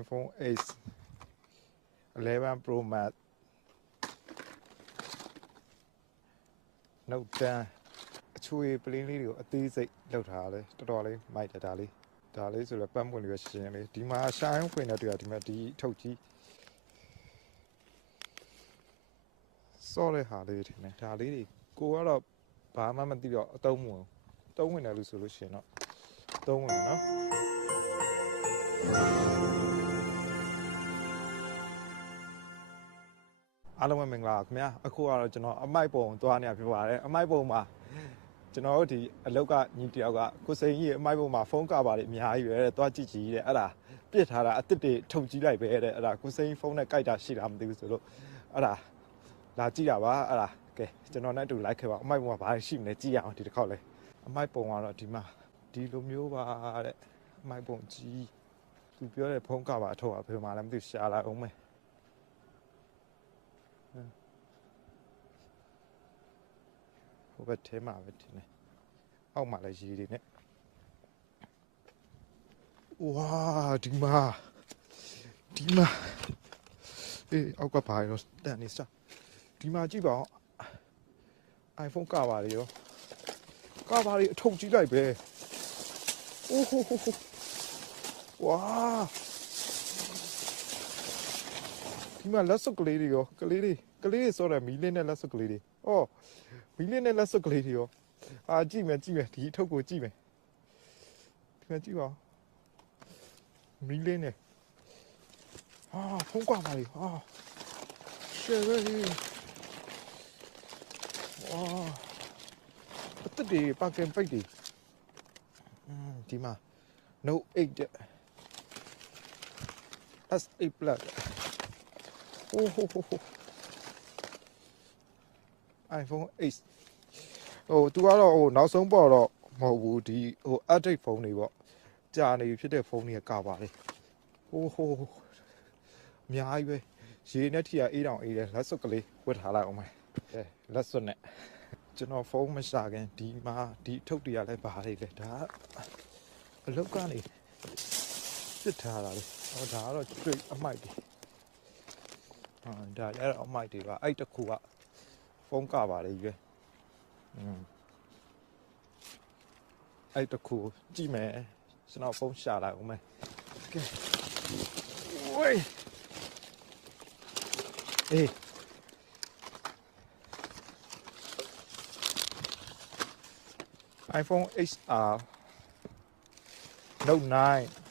iPhone 8 11 Pro Max Note 10အချွေပလင်းလေးတွေကိုအသေးစိတ်လောက်ထားတယ်တော်တော်လေးမိုက်တယ်ဒါလေးဆိုတော့ပတ်ပွင့်လေးရှင်းလေးဒီမှာရှိုင်းဖွင့်တဲ့တွေ့ရဒီမှာဒီထုတ်ကြီးစောတဲ့ဟာလေးထင်တယ်ဒါလေးတွေကိုကတော့ဘာမှမသိတော့အသုံးဝင်တယ်လို့ဆိုလို့ရှိရင်တော့သုံးဝင်နော်အားလုံးပဲမင်္ဂလာခင်ဗျာအခုကတော့ကျွန်တော်အမိုက်ပုံသွားနေရဖြစ်ပါတယ်အမိုက်ပုံမှာကျွန်တော်တို့ဒီအလောက်ကညီတယောက်ကကိုစိန်ကြီးရဲ့အမိုက်ပုံမှာဖုန်းကပါတွေအများကြီးပဲတဲ့သွားကြည့်တဲ့အဲ့ဒါပြစ်ထားတာအစ်စ်တွေထုတ်ကြည့်လိုက်ပဲတဲ့အဲ့ဒါကိုစိန်ဖုန်းနဲ့ကြိုက်တာရှိတာမသိဘူးဆိုလို့အဲ့ဒါလာကြည့်တာပါအဲ့ဒါကဲကျွန်တော်နဲ့အတူလိုက်ခဲ့ပါအမိုက်ပုံမှာဘာရှိမလဲကြည့်ရအောင်ဒီတစ်ခေါက်လဲအမိုက်ပုံကတော့ဒီမှာဒီလိုမျိုးပါတဲ့အမိုက်ပုံကြီးသူပြောတဲ့ဖုန်းကပါအထောက်အဘယ်မှာလဲမသိရှာလာအောင်မယ်ဟိုဘက်ထဲမှာပဲထင်တယ်အောက်မှာလည်းရေးတွေနဲ့ဝါဒီမှာအောက်ကပါရောတန်နေစဒီမှာကြည့်ပါဦး iPhone ကပါတွေရောကပါတွေအထုပ်ကြည့်လိုက်ပဲအိုးဟိုဝါဒီမှာလက်စွပ်ကလေးတွေရောကလေးတွေစောတယ်မီလင်းနဲ့လက်စွပ်ကလေးတွေအော်မီလင်းနဲ့လက်စွပ်ကလေးတွေရောကြည့်မယ်ဒီအထုပ်ကိုကြည့်မယ်ဒီမှာကြည့်ပါမီလင်းနဲ့ဖုန်းကွာပါလေရှယ်ပဲလေအသက်တွေပါကင်ပိတ်တွေဒီမှာ Note 8 S8 Plus ဟို iPhone 8သူကတော့နောက်ဆုံးပေါ်တော့မဟုတ်ဘူးဒီupdate ဖုန်းတွေပေါ့ကြာနေပြီဖြစ်တဲ့ဖုန်းတွေကကပါလေဟိုအများကြီးပဲရေနဲ့ထီအေးတောင်အေးတယ်လက်စွပ်ကလေးဝတ်ထားလိုက်အောင်မယ်လက်စွပ်နဲ့ကျွန်တော်ဖုန်းမရှာခင်ဒီမှာဒီထုတ်တွေကလည်းဘာတွေလဲဒါအလောက်ကနေပြစ်ထားတာလေဒါကတော့တွေ့အမိုက်တွေဒါလည်းအမိုက်တွေပါအဲ့တခုကဖုန်းကပါလေရွေးအဲ့တခုကြည့်မယ်ကျွန်တော်ဖုန်းရှာလိုက်အောင်မယ်ကဲဝေးiPhone XR Note 9